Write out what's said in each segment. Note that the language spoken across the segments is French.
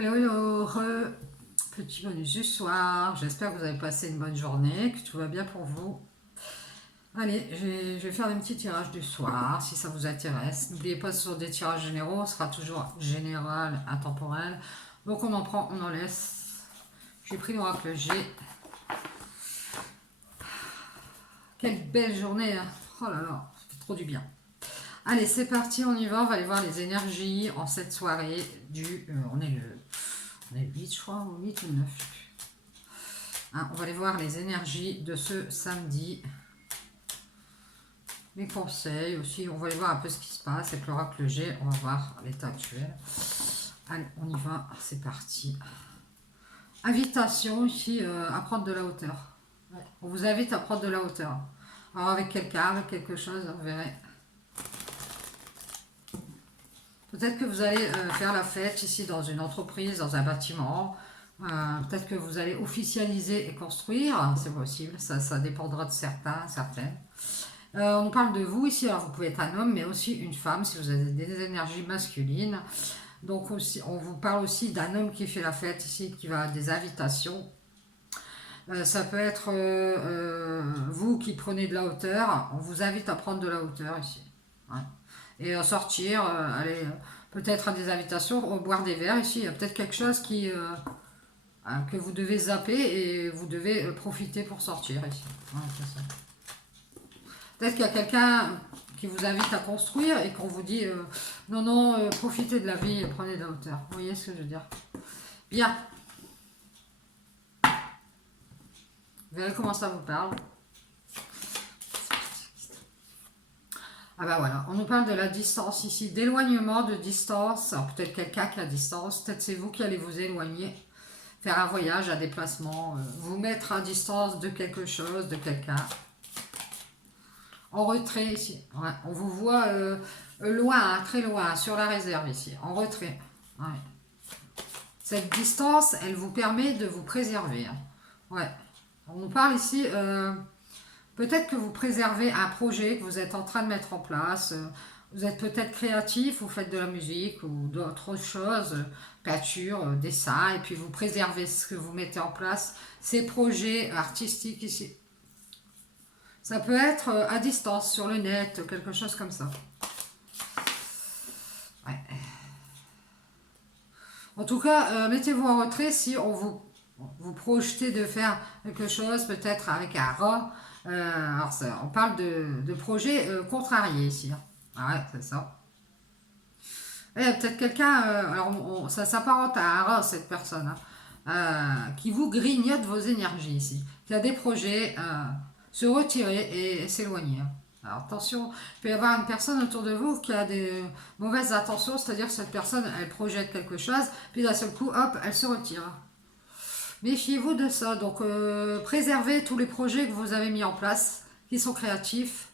Hello, hello, petit bonus du soir. J'espère que vous avez passé une bonne journée, que tout va bien pour vous. Allez, je vais faire un petit tirage du soir, si ça vous intéresse. N'oubliez pas, ce sont des tirages généraux, ce sera toujours général, intemporel. Donc on en prend, on en laisse. J'ai pris l'oracle G. Quelle belle journée, hein. Oh là là, ça fait trop du bien. Allez, c'est parti, on y va. On va aller voir les énergies en cette soirée du... on est le 8, je crois, ou 8 ou 9. Hein, on va aller voir les énergies de ce samedi. Les conseils aussi. On va aller voir un peu ce qui se passe avec l'oracle G. On va voir l'état actuel. Allez, on y va. C'est parti. Invitation ici à prendre de la hauteur. Ouais. On vous invite à prendre de la hauteur. Alors avec quelqu'un, avec quelque chose, on verra. Peut-être que vous allez faire la fête ici dans une entreprise, dans un bâtiment. Peut-être que vous allez officialiser et construire. C'est possible, ça dépendra de certaines. On nous parle de vous ici. Alors vous pouvez être un homme, mais aussi une femme si vous avez des énergies masculines. Donc aussi, on vous parle aussi d'un homme qui fait la fête ici, qui va à des invitations. Ça peut être vous qui prenez de la hauteur. On vous invite à prendre de la hauteur ici. Ouais. Et à sortir, aller peut-être à des invitations, boire des verres ici. Il y a peut-être quelque chose que vous devez zapper et vous devez profiter pour sortir ici. Ouais, c'est ça. Peut-être qu'il y a quelqu'un qui vous invite à construire et qu'on vous dit non, non, profitez de la vie et prenez de la hauteur. Vous voyez ce que je veux dire? Bien. Vous verrez comment ça vous parle. Ah bah voilà, on nous parle de la distance ici, d'éloignement, de distance. Alors peut-être quelqu'un qui a distance, peut-être c'est vous qui allez vous éloigner, faire un voyage, un déplacement, vous mettre à distance de quelque chose, de quelqu'un. En retrait ici, ouais, on vous voit loin, hein, très loin, sur la réserve ici, en retrait. Ouais. Cette distance, elle vous permet de vous préserver. Hein. Ouais. On nous parle ici... peut-être que vous préservez un projet que vous êtes en train de mettre en place. Vous êtes peut-être créatif, vous faites de la musique ou d'autres choses, peinture, dessin, et puis vous préservez ce que vous mettez en place, ces projets artistiques ici. Ça peut être à distance, sur le net, quelque chose comme ça. Ouais. En tout cas, mettez-vous en retrait si on vous projetez de faire quelque chose, peut-être avec un rat. Alors on parle de projets contrariés ici. Hein. Ah ouais, c'est ça. Et peut-être quelqu'un, alors ça s'apparente à un rat, cette personne, hein, qui vous grignote vos énergies ici. Qui a des projets, se retirer et s'éloigner. Hein. Alors attention, il peut y avoir une personne autour de vous qui a des mauvaises intentions, c'est-à-dire que cette personne, elle projette quelque chose, puis d'un seul coup, hop, elle se retire. Méfiez-vous de ça. Donc, préservez tous les projets que vous avez mis en place, qui sont créatifs.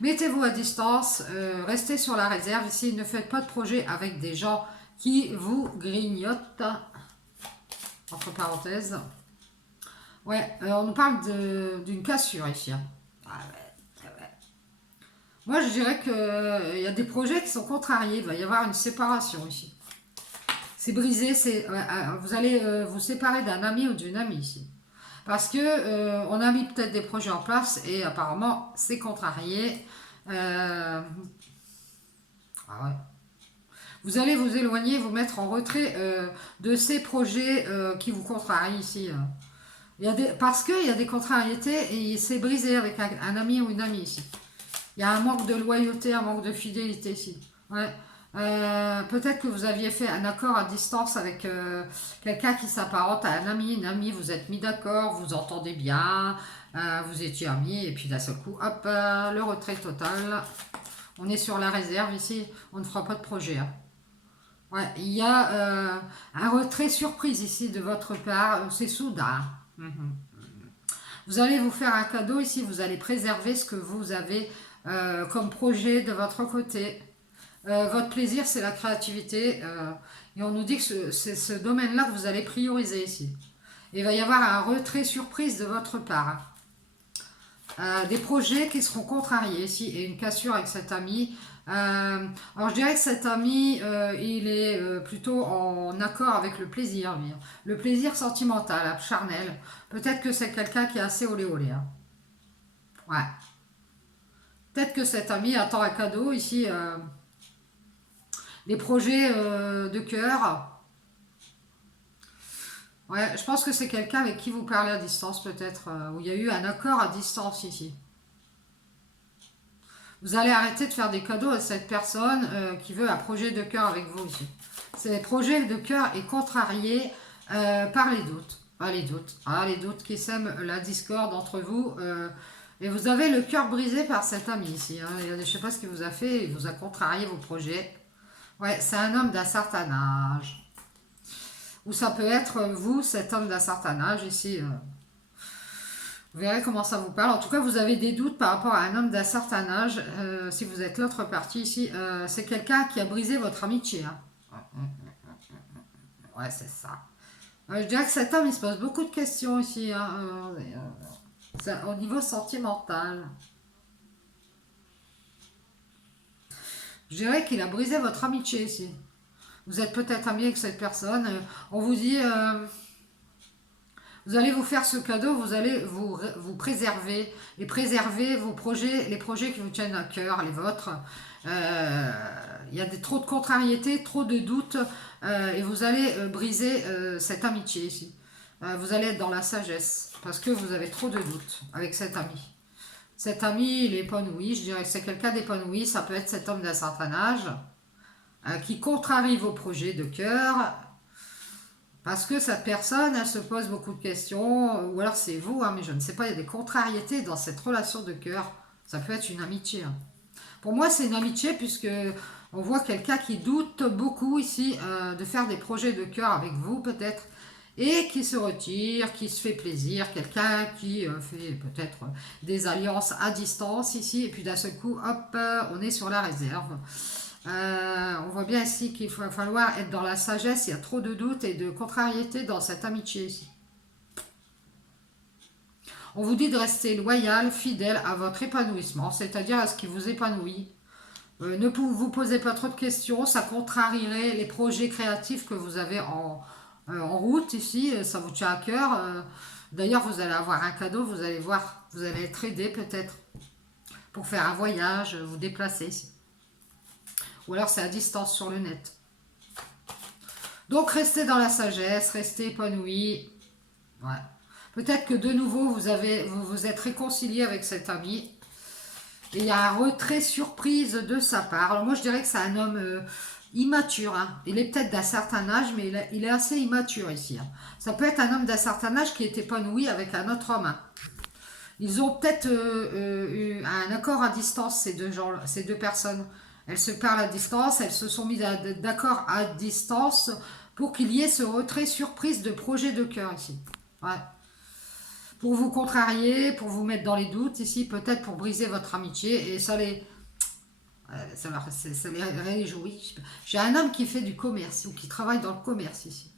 Mettez-vous à distance, restez sur la réserve. Ici, ne faites pas de projet avec des gens qui vous grignotent. Entre parenthèses. Ouais, on nous parle d'une cassure ici. Hein. Ah ouais. Moi, je dirais qu'il y a des projets qui sont contrariés. Il va y avoir une séparation ici. C'est brisé, vous allez vous séparer d'un ami ou d'une amie ici. Parce que on a mis peut-être des projets en place et apparemment c'est contrarié. Ah ouais. Vous allez vous éloigner, vous mettre en retrait de ces projets qui vous contrarient ici. Parce qu'il y a des contrariétés et c'est brisé avec un ami ou une amie ici. Il y a un manque de loyauté, un manque de fidélité ici. Ouais. Peut-être que vous aviez fait un accord à distance avec quelqu'un qui s'apparente à un ami, une amie, vous êtes mis d'accord, vous entendez bien, vous étiez amis, et puis d'un seul coup, hop, le retrait total. On est sur la réserve ici, on ne fera pas de projet. Hein. Ouais, il y a un retrait surprise ici de votre part, c'est soudain. Vous allez vous faire un cadeau ici, vous allez préserver ce que vous avez comme projet de votre côté. Votre plaisir, c'est la créativité. Et on nous dit que c'est ce domaine-là que vous allez prioriser ici. Et il va y avoir un retrait surprise de votre part. Des projets qui seront contrariés ici. Et une cassure avec cet ami. Alors je dirais que cet ami, il est plutôt en accord avec le plaisir, lui. Le plaisir sentimental, charnel. Peut-être que c'est quelqu'un qui est assez olé olé. Hein. Ouais. Peut-être que cet ami attend un cadeau ici. Des projets de cœur. Ouais, je pense que c'est quelqu'un avec qui vous parlez à distance peut-être, où il y a eu un accord à distance ici. Vous allez arrêter de faire des cadeaux à cette personne qui veut un projet de cœur avec vous ici. Ce projet de cœur est contrarié par les doutes. Ah, les doutes. Ah, les doutes qui sèment la discorde entre vous. Et vous avez le cœur brisé par cet ami ici. Hein. Je ne sais pas ce qu'il vous a fait, il vous a contrarié vos projets. Ouais, c'est un homme d'un certain âge. Ou ça peut être vous, cet homme d'un certain âge ici. Vous verrez comment ça vous parle. En tout cas, vous avez des doutes par rapport à un homme d'un certain âge. Si vous êtes l'autre partie ici, c'est quelqu'un qui a brisé votre amitié. Hein. Ouais, c'est ça. Je dirais que cet homme, il se pose beaucoup de questions ici. Hein. Au niveau sentimental. Je dirais qu'il a brisé votre amitié ici. Vous êtes peut-être ami avec cette personne. On vous dit, vous allez vous faire ce cadeau, vous allez vous préserver et préserver vos projets, les projets qui vous tiennent à cœur, les vôtres. Il y a trop de contrariétés, trop de doutes et vous allez briser cette amitié ici. Vous allez être dans la sagesse parce que vous avez trop de doutes avec cet ami. Cet ami, il est épanoui, je dirais que c'est quelqu'un d'épanoui, ça peut être cet homme d'un certain âge qui contrarie vos projets de cœur, parce que cette personne, elle se pose beaucoup de questions, ou alors c'est vous, hein, mais je ne sais pas, il y a des contrariétés dans cette relation de cœur. Ça peut être une amitié. Hein. Pour moi, c'est une amitié puisque on voit quelqu'un qui doute beaucoup ici de faire des projets de cœur avec vous peut-être, et qui se retire, qui se fait plaisir, quelqu'un qui fait peut-être des alliances à distance ici, et puis d'un seul coup, hop, on est sur la réserve. On voit bien ici qu'il va falloir être dans la sagesse, il y a trop de doutes et de contrariétés dans cette amitié ici. On vous dit de rester loyal, fidèle à votre épanouissement, c'est-à-dire à ce qui vous épanouit. Ne vous posez pas trop de questions, ça contrarierait les projets créatifs que vous avez en route ici, ça vous tient à cœur. D'ailleurs, vous allez avoir un cadeau, vous allez voir, vous allez être aidé peut-être pour faire un voyage, vous déplacer ici. Ou alors c'est à distance sur le net. Donc restez dans la sagesse, restez épanoui. Ouais. Peut-être que de nouveau vous vous êtes réconcilié avec cet ami. Et il y a un retrait surprise de sa part. Alors moi je dirais que c'est un homme immature. Hein. Il est peut-être d'un certain âge, mais il est assez immature ici. Hein. Ça peut être un homme d'un certain âge qui est épanoui avec un autre homme. Hein. Ils ont peut-être eu un accord à distance, ces deux personnes. Elles se parlent à distance, elles se sont mises d'accord à distance pour qu'il y ait ce retrait surprise de projet de cœur ici. Ouais. Pour vous contrarier, pour vous mettre dans les doutes ici, peut-être pour briser votre amitié et ça les réjouit. J'ai un homme qui fait du commerce ou qui travaille dans le commerce ici.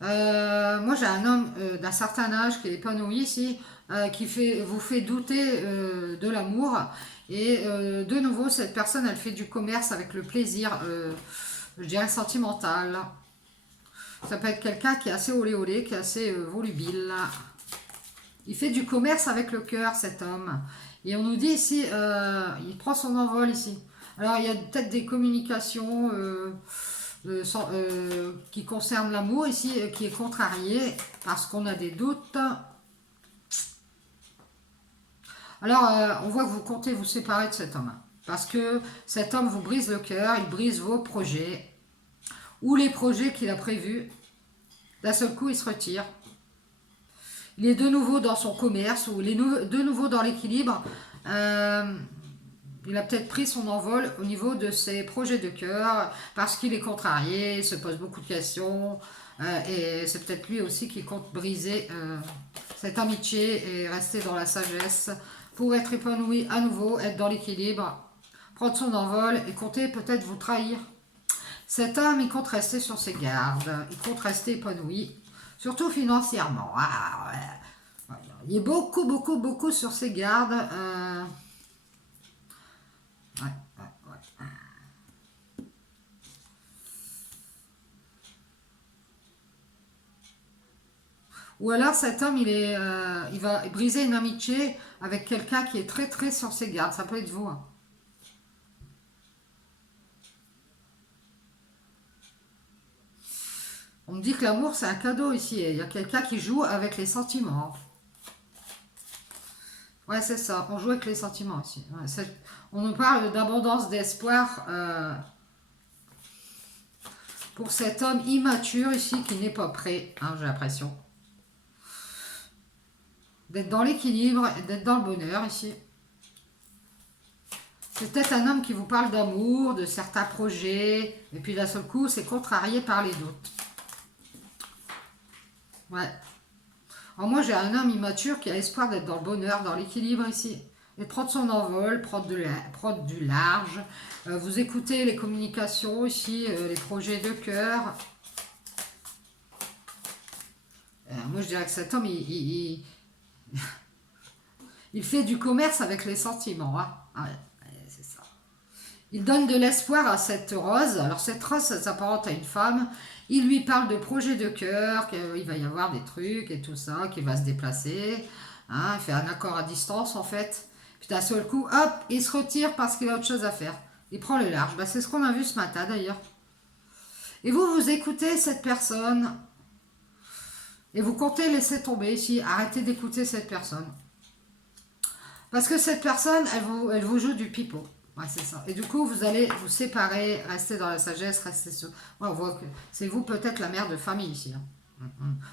Moi j'ai un homme d'un certain âge qui est épanoui ici, qui vous fait douter de l'amour. Et de nouveau, cette personne, elle fait du commerce avec le plaisir, je dirais sentimental. Ça peut être quelqu'un qui est assez olé olé, qui est assez volubile. Il fait du commerce avec le cœur, cet homme. Et on nous dit ici, il prend son envol ici. Alors il y a peut-être des communications qui concernent l'amour ici, qui est contrarié parce qu'on a des doutes. Alors, on voit que vous comptez vous séparer de cet homme. Parce que cet homme vous brise le cœur, il brise vos projets. Ou les projets qu'il a prévus. D'un seul coup, il se retire. Il est de nouveau dans son commerce, ou il est de nouveau dans l'équilibre. Il a peut-être pris son envol au niveau de ses projets de cœur, parce qu'il est contrarié, il se pose beaucoup de questions. Et c'est peut-être lui aussi qui compte briser cette amitié et rester dans la sagesse pour être épanoui à nouveau, être dans l'équilibre, prendre son envol et compter peut-être vous trahir. Cet homme, il compte rester sur ses gardes, il compte rester épanoui, surtout financièrement. Il est beaucoup sur ses gardes. Ouais, ouais, ouais. Ou alors cet homme, il va briser une amitié avec quelqu'un qui est très très sur ses gardes. Ça peut être vous, hein. On me dit que l'amour, c'est un cadeau ici. Il y a quelqu'un qui joue avec les sentiments. Ouais, c'est ça. On joue avec les sentiments ici. Ouais, on nous parle d'abondance d'espoir pour cet homme immature ici qui n'est pas prêt, hein, j'ai l'impression. D'être dans l'équilibre, d'être dans le bonheur ici. C'est peut-être un homme qui vous parle d'amour, de certains projets, et puis d'un seul coup, c'est contrarié par les doutes. Ouais. Alors moi, j'ai un homme immature qui a espoir d'être dans le bonheur, dans l'équilibre ici. Et de prendre son envol, prendre du large. Vous écoutez les communications ici, les projets de cœur. Moi, je dirais que cet homme, il fait du commerce avec les sentiments. Hein. Ah ouais, ouais, c'est ça. Il donne de l'espoir à cette rose. Alors cette rose, ça s'apparente à une femme. Il lui parle de projets de cœur, qu'il va y avoir des trucs et tout ça, qu'il va se déplacer. Hein, il fait un accord à distance en fait. Puis d'un seul coup, hop, il se retire parce qu'il a autre chose à faire. Il prend le large. Bah, c'est ce qu'on a vu ce matin d'ailleurs. Et vous, vous écoutez cette personne et vous comptez laisser tomber ici. Arrêtez d'écouter cette personne. Parce que cette personne, elle vous joue du pipeau. Ouais, c'est ça. Et du coup, vous allez vous séparer, rester dans la sagesse, rester sur... Ouais, on voit que c'est vous peut-être la mère de famille ici. Hein.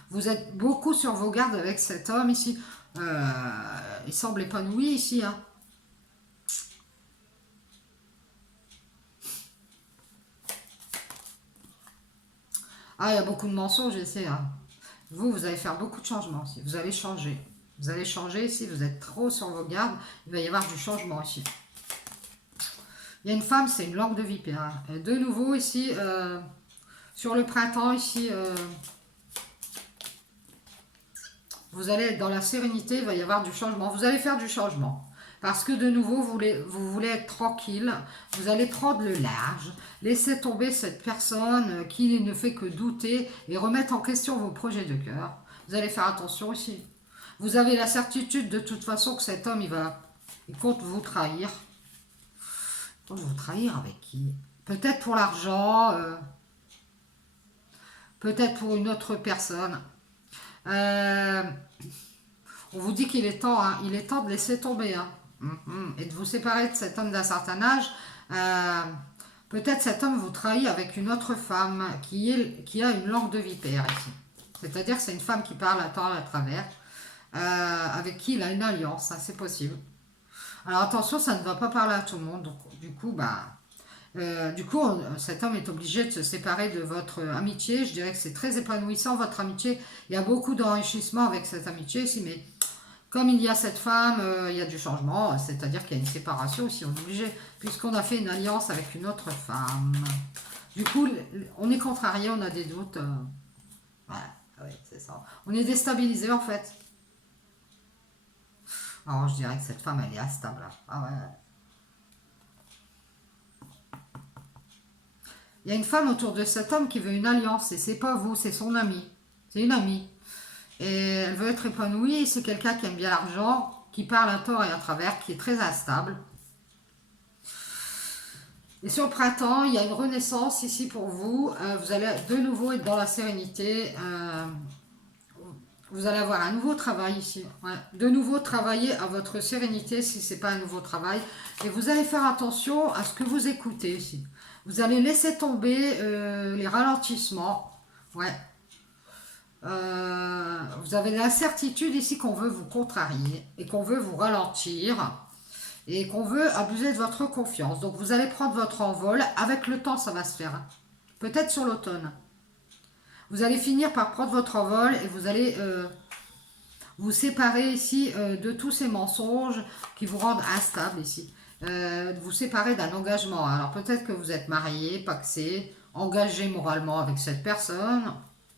Vous êtes beaucoup sur vos gardes avec cet homme ici. Il semble épanoui ici. Hein. Ah, il y a beaucoup de mensonges ici. Hein. Vous allez faire beaucoup de changements ici. Vous allez changer. Vous allez changer ici. Vous êtes trop sur vos gardes. Il va y avoir du changement ici. Il y a une femme, c'est une langue de vipère. Hein. De nouveau ici, sur le printemps ici, vous allez être dans la sérénité, il va y avoir du changement. Vous allez faire du changement. Parce que de nouveau, vous voulez être tranquille. Vous allez prendre le large. Laisser tomber cette personne qui ne fait que douter et remettre en question vos projets de cœur. Vous allez faire attention ici. Vous avez la certitude de toute façon que cet homme, il compte vous trahir. Il compte vous trahir avec qui? Peut-être pour l'argent, peut-être pour une autre personne. Euh, on vous dit qu'il est temps, hein, il est temps de laisser tomber, hein, et de vous séparer de cet homme d'un certain âge. Euh, Peut-être cet homme vous trahit avec une autre femme qui a une langue de vipère ici. C'est-à-dire que c'est une femme qui parle à temps à travers, avec qui il a une alliance, hein, c'est possible. Alors attention, ça ne va pas parler à tout le monde, donc du coup, cet homme est obligé de se séparer de votre amitié. Je dirais que c'est très épanouissant, votre amitié. Il y a beaucoup d'enrichissement avec cette amitié ici, mais comme il y a cette femme, il y a du changement, c'est-à-dire qu'il y a une séparation aussi, on est obligé, puisqu'on a fait une alliance avec une autre femme. Du coup, on est contrarié, on a des doutes. Voilà, ouais, c'est ça. On est déstabilisé en fait. Alors, je dirais que cette femme, elle est instable. Hein. Ah ouais. Il y a une femme autour de cet homme qui veut une alliance, et c'est pas vous, c'est son amie. C'est une amie. Et elle veut être épanouie, c'est quelqu'un qui aime bien l'argent, qui parle à tort et à travers, qui est très instable. Et sur le printemps, il y a une renaissance ici pour vous. Vous allez de nouveau être dans la sérénité. Vous allez avoir un nouveau travail ici. Ouais. De nouveau travailler à votre sérénité si ce n'est pas un nouveau travail. Et vous allez faire attention à ce que vous écoutez ici. Vous allez laisser tomber les ralentissements. Ouais. Vous avez la certitude ici qu'on veut vous contrarier et qu'on veut vous ralentir et qu'on veut abuser de votre confiance. Donc vous allez prendre votre envol. Avec le temps, ça va se faire. Peut-être sur l'automne. Vous allez finir par prendre votre envol et vous allez vous séparer ici de tous ces mensonges qui vous rendent instable ici. Vous séparer d'un engagement. Alors peut-être que vous êtes marié, paxé, engagé moralement avec cette personne,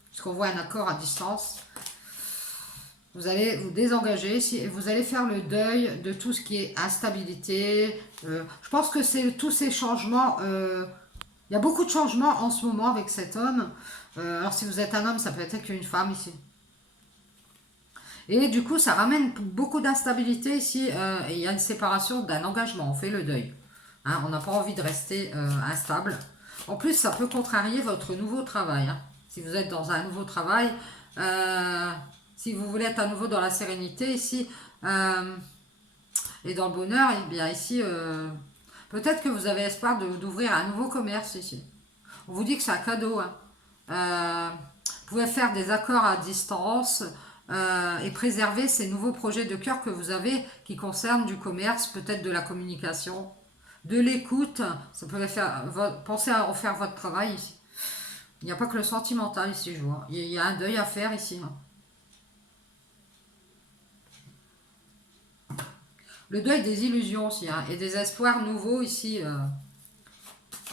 puisqu'on voit un accord à distance. Vous allez vous désengager ici et vous allez faire le deuil de tout ce qui est instabilité. Je pense que c'est tous ces changements. Il y a beaucoup de changements en ce moment avec cet homme. Alors si vous êtes un homme, ça peut être qu'une femme ici. Et du coup, ça ramène beaucoup d'instabilité ici. Et il y a une séparation d'un engagement. On fait le deuil. Hein, on n'a pas envie de rester instable. En plus, ça peut contrarier votre nouveau travail. Hein. Si vous êtes dans un nouveau travail, si vous voulez être à nouveau dans la sérénité ici et dans le bonheur, et bien ici, peut-être que vous avez espoir d'ouvrir un nouveau commerce ici. On vous dit que c'est un cadeau. Hein. Vous pouvez faire des accords à distance et préserver ces nouveaux projets de cœur que vous avez qui concernent du commerce, peut-être de la communication, de l'écoute. Ça peut faire, pensez à refaire votre travail ici. Il n'y a pas que le sentimental ici, je vois. Il y a un deuil à faire ici. Hein. Le deuil des illusions aussi, hein, et des espoirs nouveaux ici.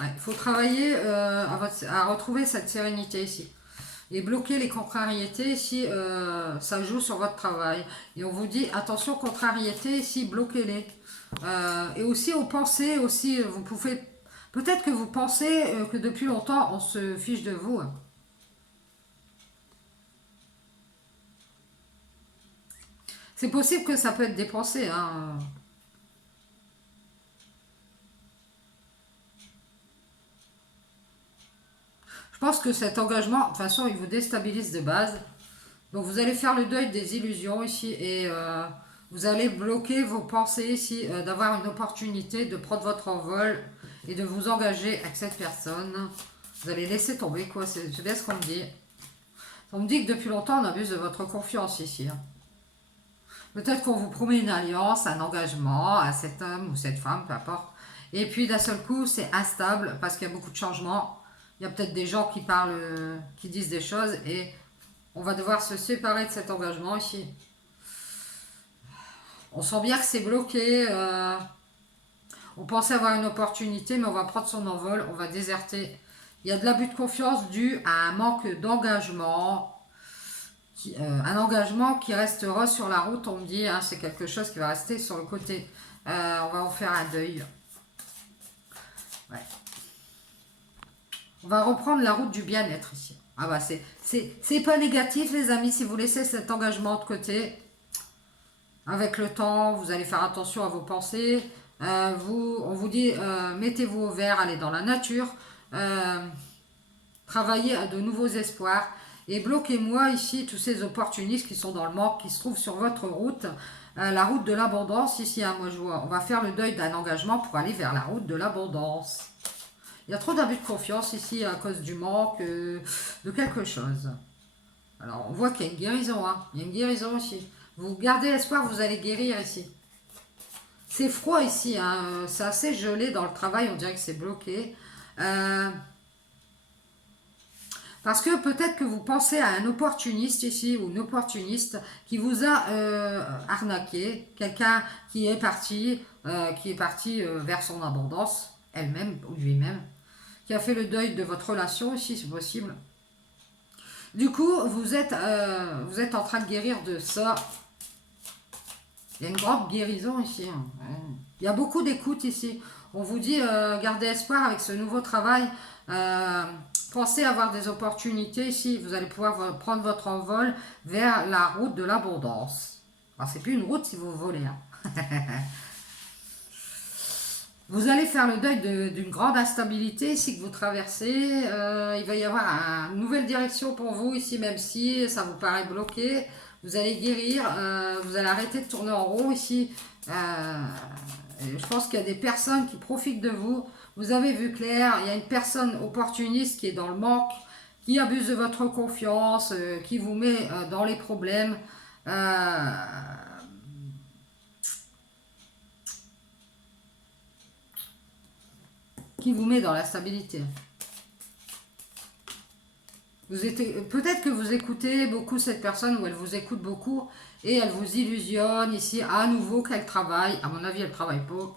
Ouais, il faut travailler à retrouver cette sérénité ici. Et bloquer les contrariétés si ça joue sur votre travail. Et on vous dit, attention, contrariétés, ici, bloquez-les. Et aussi aux pensées, aussi, vous pouvez... Peut-être que vous pensez que depuis longtemps, on se fiche de vous. Hein. C'est possible que ça peut être des pensées. Hein. Je pense que cet engagement, de toute façon, il vous déstabilise de base. Donc vous allez faire le deuil des illusions ici et vous allez bloquer vos pensées ici, d'avoir une opportunité de prendre votre envol et de vous engager avec cette personne. Vous allez laisser tomber quoi, c'est bien ce qu'on me dit. On me dit que depuis longtemps on abuse de votre confiance ici. Hein. Peut-être qu'on vous promet une alliance, un engagement à cet homme ou cette femme, peu importe. Et puis d'un seul coup c'est instable parce qu'il y a beaucoup de changements. Il y a peut-être des gens qui parlent, qui disent des choses et on va devoir se séparer de cet engagement ici. On sent bien que c'est bloqué. On pensait avoir une opportunité, mais on va prendre son envol, on va déserter. Il y a de l'abus de confiance dû à un manque d'engagement. Un engagement qui restera sur la route, on me dit, hein, c'est quelque chose qui va rester sur le côté. On va en faire un deuil. Ouais. On va reprendre la route du bien-être ici. Ah bah c'est pas négatif les amis, si vous laissez cet engagement de côté. Avec le temps, vous allez faire attention à vos pensées. On vous dit, mettez-vous au vert, allez dans la nature. Travaillez à de nouveaux espoirs. Et bloquez-moi ici tous ces opportunistes qui sont dans le manque, qui se trouvent sur votre route. La route de l'abondance, ici, hein, moi je vois, on va faire le deuil d'un engagement pour aller vers la route de l'abondance. Il y a trop d'abus de confiance ici à cause du manque de quelque chose. Alors, on voit qu'il y a une guérison. Hein. Il y a une guérison ici. Vous gardez espoir, vous allez guérir ici. C'est froid ici. Hein. C'est assez gelé dans le travail. On dirait que c'est bloqué. Parce que peut-être que vous pensez à un opportuniste ici, ou une opportuniste qui vous a arnaqué. Quelqu'un qui est parti vers son abondance, elle-même ou lui-même. Qui a fait le deuil de votre relation ici, c'est possible. Du coup, vous êtes en train de guérir de ça. Il y a une grande guérison ici. Hein. Il y a beaucoup d'écoute ici. On vous dit, gardez espoir avec ce nouveau travail. Pensez avoir des opportunités ici. Vous allez pouvoir prendre votre envol vers la route de l'abondance. Alors, c'est plus une route si vous volez. Hein. Vous allez faire le deuil d'une grande instabilité ici que vous traversez. Il va y avoir une nouvelle direction pour vous ici, même si ça vous paraît bloqué. Vous allez guérir, vous allez arrêter de tourner en rond ici. Je pense qu'il y a des personnes qui profitent de vous. Vous avez vu clair, il y a une personne opportuniste qui est dans le manque, qui abuse de votre confiance, qui vous met dans les problèmes. Qui vous met dans la stabilité. Peut-être que vous écoutez beaucoup cette personne ou elle vous écoute beaucoup et elle vous illusionne ici à nouveau qu'elle travaille. À mon avis, elle travaille pas.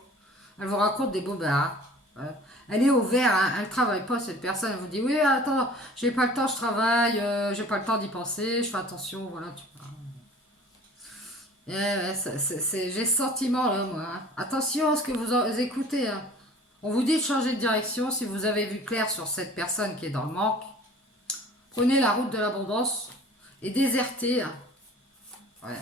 Elle vous raconte des bobards. Elle est au vert, hein, elle travaille pas cette personne. Elle vous dit oui, attends, j'ai pas le temps, je travaille, j'ai pas le temps d'y penser, je fais attention, voilà. Ouais, j'ai ce sentiment là, moi. Hein. Attention à ce que vous écoutez. Hein. On vous dit de changer de direction si vous avez vu clair sur cette personne qui est dans le manque. Prenez la route de l'abondance et désertez. Hein. Ouais.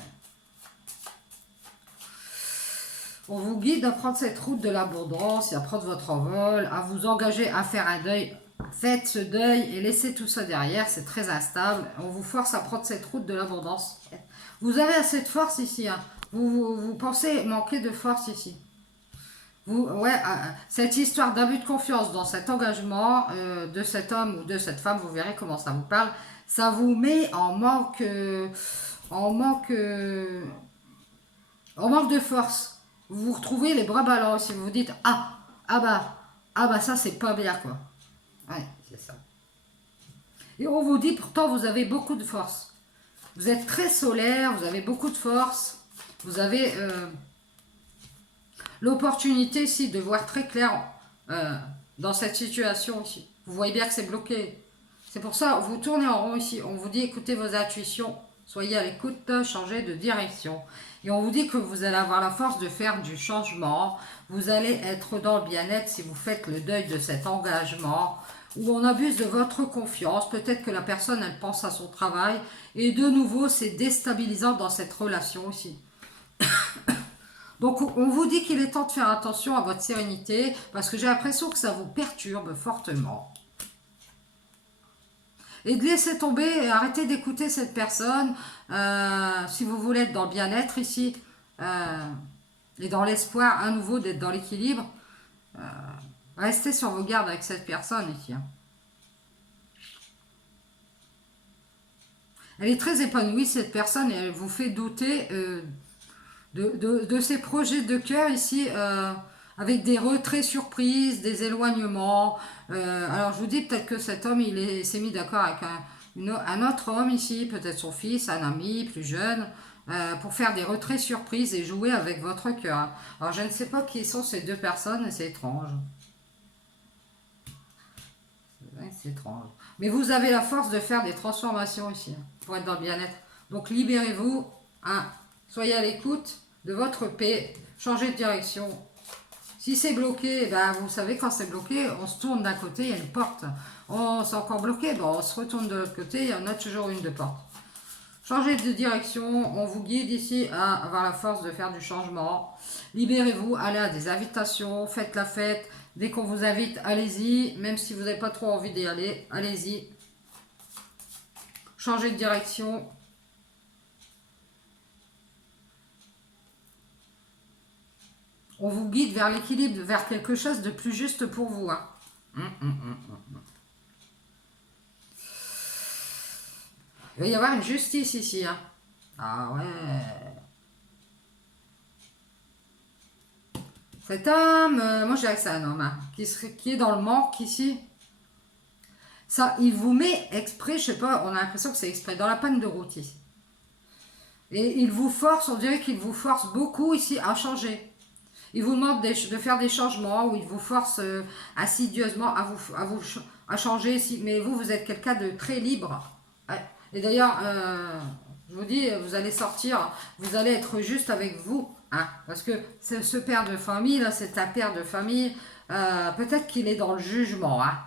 On vous guide à prendre cette route de l'abondance et à prendre votre envol, à vous engager à faire un deuil. Faites ce deuil et laissez tout ça derrière, c'est très instable. On vous force à prendre cette route de l'abondance. Vous avez assez de force ici. Hein. Vous pensez manquer de force ici. Cette histoire d'abus de confiance dans cet engagement de cet homme ou de cette femme, vous verrez comment ça vous parle. Ça vous met en manque, en manque de force. Vous vous retrouvez les bras ballants si vous vous dites ah bah ça c'est pas bien quoi. Ouais, c'est ça. Et on vous dit pourtant vous avez beaucoup de force. Vous êtes très solaire, vous avez beaucoup de force. Vous avez l'opportunité ici de voir très clair dans cette situation ici. Vous voyez bien que c'est bloqué. C'est pour ça vous tournez en rond ici. On vous dit écoutez vos intuitions, soyez à l'écoute, changez de direction. Et on vous dit que vous allez avoir la force de faire du changement. Vous allez être dans le bien-être si vous faites le deuil de cet engagement où on abuse de votre confiance. Peut-être que la personne, elle pense à son travail. Et de nouveau, c'est déstabilisant dans cette relation ici. Donc, on vous dit qu'il est temps de faire attention à votre sérénité parce que j'ai l'impression que ça vous perturbe fortement. Et de laisser tomber et arrêter d'écouter cette personne si vous voulez être dans le bien-être ici et dans l'espoir à nouveau d'être dans l'équilibre. Restez sur vos gardes avec cette personne ici. Hein. Elle est très épanouie cette personne et elle vous fait douter de ses projets de cœur ici avec des retraits surprises, des éloignements. Alors je vous dis peut-être que cet homme s'est mis d'accord avec un autre homme ici, peut-être son fils, un ami plus jeune, pour faire des retraits surprises et jouer avec votre cœur. Alors je ne sais pas qui sont ces deux personnes, c'est étrange. C'est étrange. Mais vous avez la force de faire des transformations ici, pour être dans le bien-être. Donc libérez-vous, hein. Soyez à l'écoute de votre paix, changez de direction. Si c'est bloqué, ben vous savez quand c'est bloqué, on se tourne d'un côté, il y a une porte. Oh, c'est encore bloqué, bon, on se retourne de l'autre côté, il y en a toujours une de porte. Changez de direction, on vous guide ici à avoir la force de faire du changement. Libérez-vous, allez à des invitations, faites la fête. Dès qu'on vous invite, allez-y. Même si vous n'avez pas trop envie d'y aller, allez-y. Changez de direction. On vous guide vers l'équilibre, vers quelque chose de plus juste pour vous. Hein. Il va y avoir une justice ici. Hein. Ah ouais. Cet homme, moi je dirais que c'est un homme, hein, qui est dans le manque ici. Ça, il vous met exprès, je sais pas, on a l'impression que c'est exprès, dans la panne de route ici. Et il vous force, on dirait qu'il vous force beaucoup ici à changer. Il vous demande de faire des changements, ou il vous force assidieusement à changer ici. Mais vous êtes quelqu'un de très libre. Ouais. Et d'ailleurs, je vous dis, vous allez sortir, vous allez être juste avec vous. Hein, parce que ce père de famille, là, c'est un père de famille. Peut-être qu'il est dans le jugement. Hein,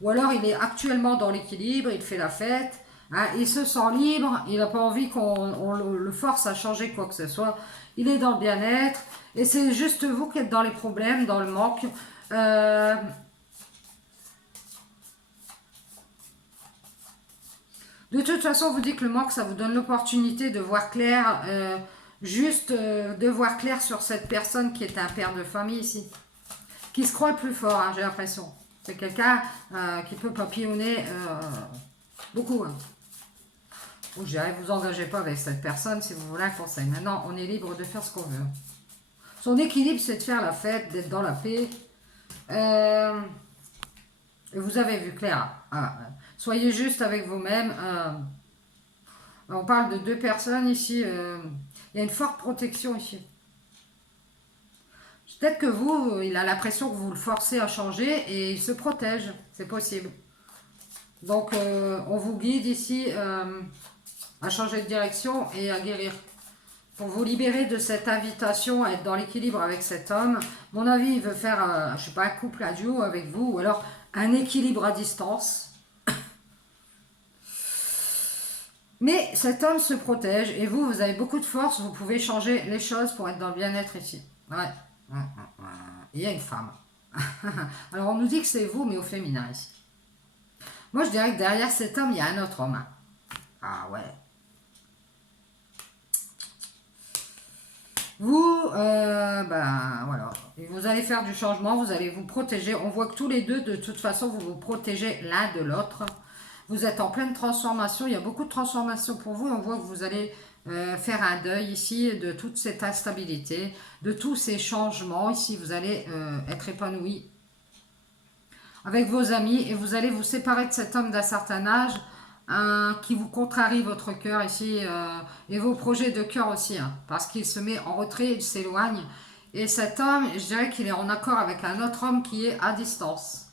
ou alors il est actuellement dans l'équilibre, il fait la fête. Hein, il se sent libre, il n'a pas envie qu'on le force à changer quoi que ce soit. Il est dans le bien-être. Et c'est juste vous qui êtes dans les problèmes, dans le manque. De toute façon, on vous dit que le manque, ça vous donne l'opportunité de voir clair, de voir clair sur cette personne qui est un père de famille ici. Qui se croit le plus fort, hein, j'ai l'impression. C'est quelqu'un qui peut papillonner beaucoup. Hein. Donc, je dirais, vous engagez pas avec cette personne si vous voulez un conseil. Maintenant, on est libre de faire ce qu'on veut. Son équilibre, c'est de faire la fête, d'être dans la paix. Et vous avez vu clair. Soyez juste avec vous-même. On parle de deux personnes ici. Il y a une forte protection ici. Peut-être que vous, il a l'impression que vous le forcez à changer et il se protège. C'est possible. Donc, on vous guide ici à changer de direction et à guérir. pour vous libérer de cette invitation à être dans l'équilibre avec cet homme. À mon avis, il veut faire, je sais pas, un couple, un duo avec vous, ou alors un équilibre à distance. Mais cet homme se protège, et vous, vous avez beaucoup de force, vous pouvez changer les choses pour être dans le bien-être ici. Ouais. Il y a une femme. Alors on nous dit que c'est vous, mais au féminin ici. Moi, je dirais que derrière cet homme, il y a un autre homme. Ah ouais. Vous, ben voilà, vous allez faire du changement, vous allez vous protéger. On voit que tous les deux, de toute façon, vous vous protégez l'un de l'autre. Vous êtes en pleine transformation, il y a beaucoup de transformations pour vous. On voit que vous allez faire un deuil ici de toute cette instabilité, de tous ces changements. Ici, vous allez être épanoui avec vos amis et vous allez vous séparer de cet homme d'un certain âge qui vous contrarie votre cœur ici et vos projets de cœur aussi, hein, parce qu'il se met en retrait, il s'éloigne. Et cet homme, je dirais qu'il est en accord avec un autre homme qui est à distance.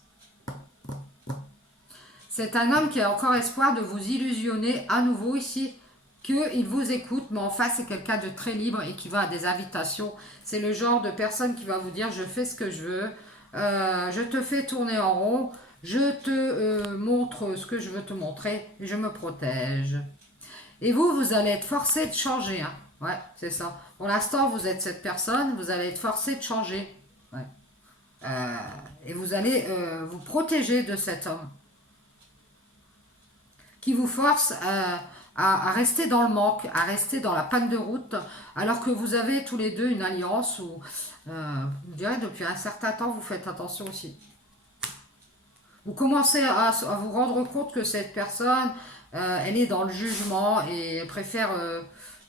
C'est un homme qui a encore espoir de vous illusionner à nouveau ici, qu'il vous écoute, mais en face c'est quelqu'un de très libre et qui va à des invitations. C'est le genre de personne qui va vous dire je fais ce que je veux, je te fais tourner en rond, je te montre ce que je veux te montrer, et je me protège. Et vous, vous allez être forcé de changer. Hein. Ouais, c'est ça. Pour l'instant, vous êtes cette personne, vous allez être forcé de changer. Ouais. Et vous allez vous protéger de cet homme qui vous force à rester dans le manque, à rester dans la panne de route, alors que vous avez tous les deux une alliance où, je dirais, depuis un certain temps, vous faites attention aussi. Vous commencez à vous rendre compte que cette personne, elle est dans le jugement et préfère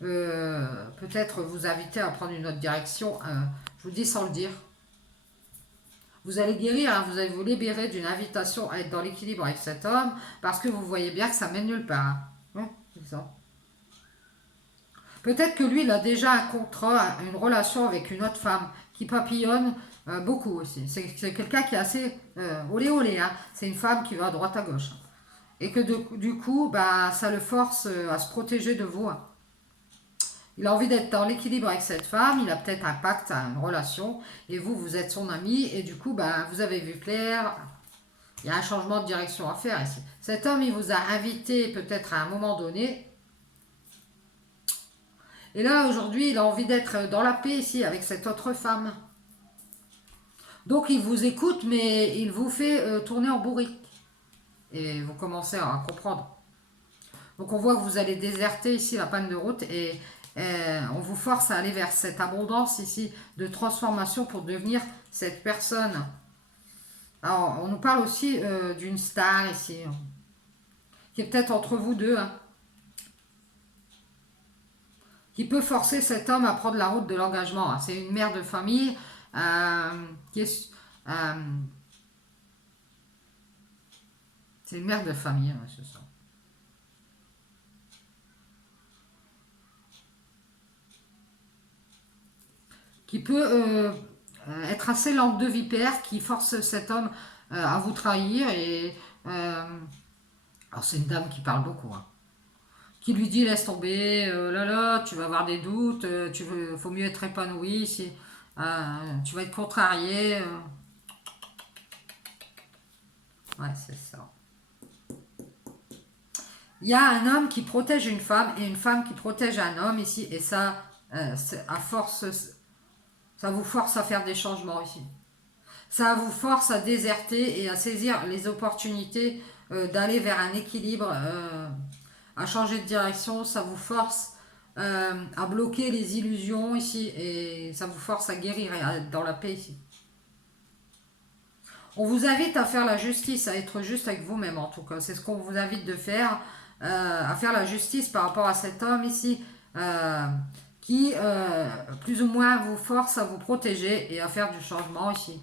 peut-être vous inviter à prendre une autre direction. Je vous dis sans le dire. Vous allez guérir, hein, vous allez vous libérer d'une invitation à être dans l'équilibre avec cet homme parce que vous voyez bien que ça mène nulle part. Ouais, c'est ça. Peut-être que lui, il a déjà un contrat, une relation avec une autre femme qui papillonne beaucoup aussi. C'est quelqu'un qui est assez olé olé. Hein. C'est une femme qui va à droite à gauche. Et que du coup, bah, ça le force à se protéger de vous. Hein. Il a envie d'être dans l'équilibre avec cette femme, il a peut-être un pacte, une relation, et vous, vous êtes son ami, et du coup, ben, vous avez vu clair, il y a un changement de direction à faire ici. Cet homme, il vous a invité peut-être à un moment donné, et là, aujourd'hui, il a envie d'être dans la paix ici, avec cette autre femme. Donc, il vous écoute, mais il vous fait tourner en bourrique. Et vous commencez à comprendre. Donc, on voit que vous allez déserter ici la panne de route, et on vous force à aller vers cette abondance ici de transformation pour devenir cette personne. Alors, on nous parle aussi d'une star ici, qui est peut-être entre vous deux, hein, qui peut forcer cet homme à prendre la route de l'engagement. Hein. C'est une mère de famille qui est... c'est une mère de famille, hein, c'est ça. Qui peut être assez langue de vipère, qui force cet homme à vous trahir. Et alors c'est une dame qui parle beaucoup, hein, qui lui dit laisse tomber, là là, tu vas avoir des doutes, faut mieux être épanoui, si, tu vas être contrarié. Ouais, c'est ça. Il y a un homme qui protège une femme et une femme qui protège un homme ici, et ça, à force, ça vous force à faire des changements ici. Ça vous force à déserter et à saisir les opportunités d'aller vers un équilibre, à changer de direction. Ça vous force à bloquer les illusions ici et ça vous force à guérir et à être dans la paix ici. On vous invite à faire la justice, à être juste avec vous-même en tout cas. C'est ce qu'on vous invite de faire, à faire la justice par rapport à cet homme ici. Qui plus ou moins vous force à vous protéger et à faire du changement ici.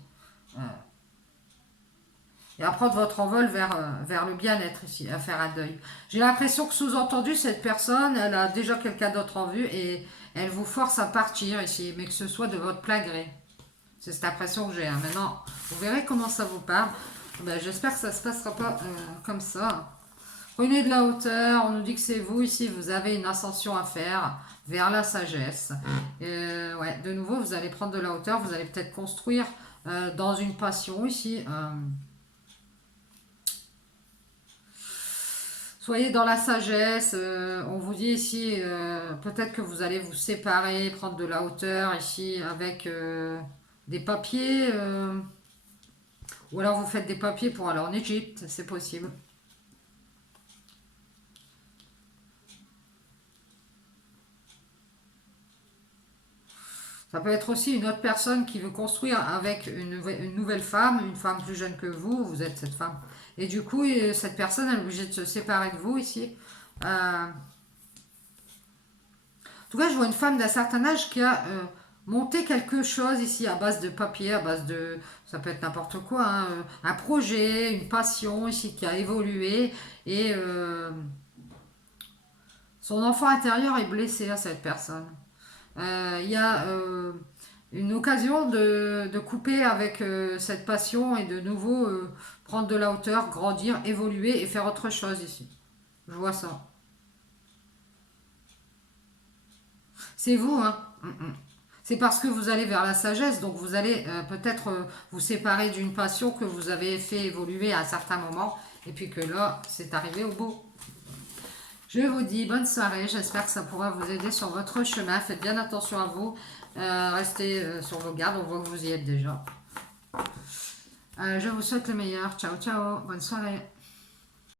Et à prendre votre envol vers le bien-être ici, à faire un deuil. J'ai l'impression que sous-entendu, cette personne, elle a déjà quelqu'un d'autre en vue et elle vous force à partir ici, mais que ce soit de votre plein gré. C'est cette impression que j'ai. Hein. Maintenant, vous verrez comment ça vous parle. Ben, j'espère que ça ne se passera pas comme ça. Prenez de la hauteur, on nous dit que c'est vous ici, vous avez une ascension à faire vers la sagesse. Ouais, de nouveau, vous allez prendre de la hauteur, vous allez peut-être construire dans une passion ici. Soyez dans la sagesse, on vous dit ici, peut-être que vous allez vous séparer, prendre de la hauteur ici avec des papiers, ou alors vous faites des papiers pour aller en Égypte, c'est possible. Ça peut être aussi une autre personne qui veut construire avec une nouvelle femme, une femme plus jeune que vous êtes cette femme. Et du coup, cette personne elle est obligée de se séparer de vous ici. En tout cas, je vois une femme d'un certain âge qui a monté quelque chose ici à base de papier, à base de... Ça peut être n'importe quoi, hein, un projet, une passion ici qui a évolué. Et son enfant intérieur est blessé à cette personne. Il y a une occasion de couper avec cette passion et de nouveau prendre de la hauteur, grandir, évoluer et faire autre chose ici. Je vois ça. C'est vous, hein. C'est parce que vous allez vers la sagesse, donc vous allez peut-être vous séparer d'une passion que vous avez fait évoluer à un certain moment, et puis que là, c'est arrivé au bout. Je vous dis bonne soirée, j'espère que ça pourra vous aider sur votre chemin. Faites bien attention à vous, restez sur vos gardes, on voit que vous y êtes déjà. Je vous souhaite le meilleur, ciao ciao, bonne soirée.